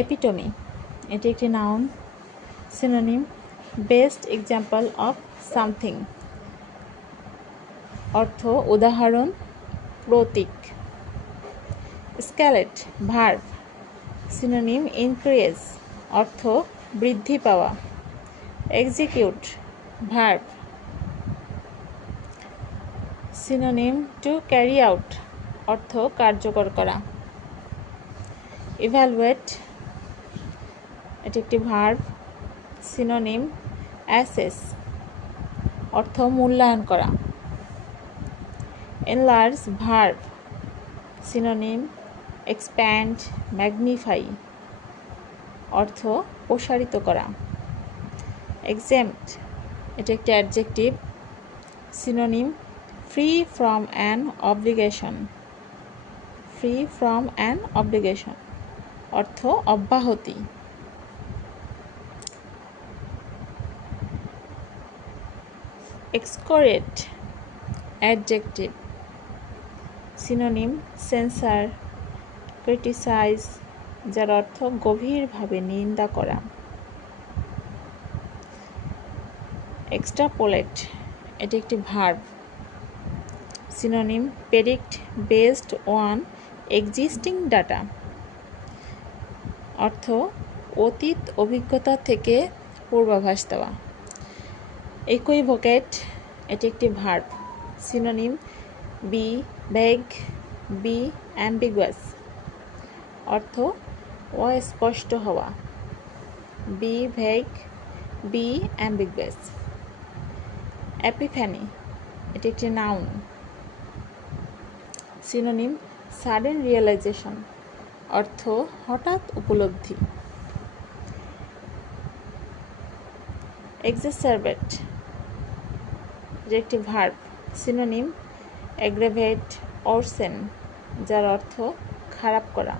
এপিটমি এটি একটি noun. Synonym best example of something, অর্থ উদাহরণ, প্রতীক। স্কেলেট ভার্ব, সিনোনিম ইনক্রিজ, অর্থ বৃদ্ধি পাওয়া। Execute verb, synonym to carry out, অর্থ কার্যকর করা। ইভ্যালুয়েট এটি একটি ভার্ব, সিনোনিম অ্যাসেস, অর্থ মূল্যায়ন করা। Enlarge verb, synonym expand, magnify, অর্থ প্রসারিত করা। এক্সেম্পট এটি একটি adjective, synonym free from an obligation, free from an obligation, অর্থ অব্যাহতি। Excoriate adjective, synonym censure, criticise, যার অর্থ গভীরভাবে নিন্দা করা। এক্সট্রাপোলেট এটি একটি verb, synonym predict based on existing data, অর্থ অতীত অভিজ্ঞতা থেকে পূর্বাভাস দেওয়া। ইকুইভোকেট এটি একটি verb, synonym be vague, be ambiguous, অর্থ অস্পষ্ট হওয়া। Be vague, be ambiguous. Epiphany এটি একটি নাউন, সিনোনিম সাডেন রিয়েলাইজেশন, অর্থ হঠাৎ উপলব্ধি। এক্সাসারবেট এটি একটি ভার্ব, সিনোনিম অ্যাগ্রাভেট, অরসেন, যার অর্থ খারাপ করা।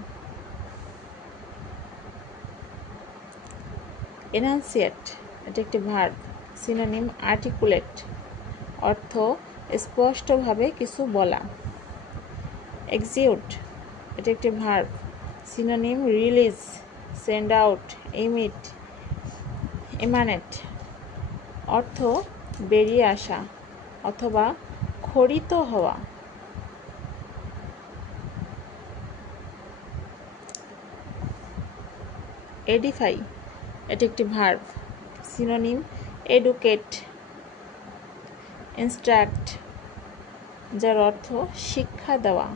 এনান্সিয়েট এটি একটি ভার্ব, সিনোনিম আর্টিকুলেট, অর্থ স্পষ্টভাবে কিছু বলা। এক্সিউট এটি একটি verb, synonym release, send out, emit, emanate, অর্থ বেরিয়ে আসা অথবা খরিত হওয়া। এডিফাই এটি একটি ভার্ব, সিনোনিম এডুকেট, ইনস্ট্রাক্ট, যার অর্থ শিক্ষা দেওয়া।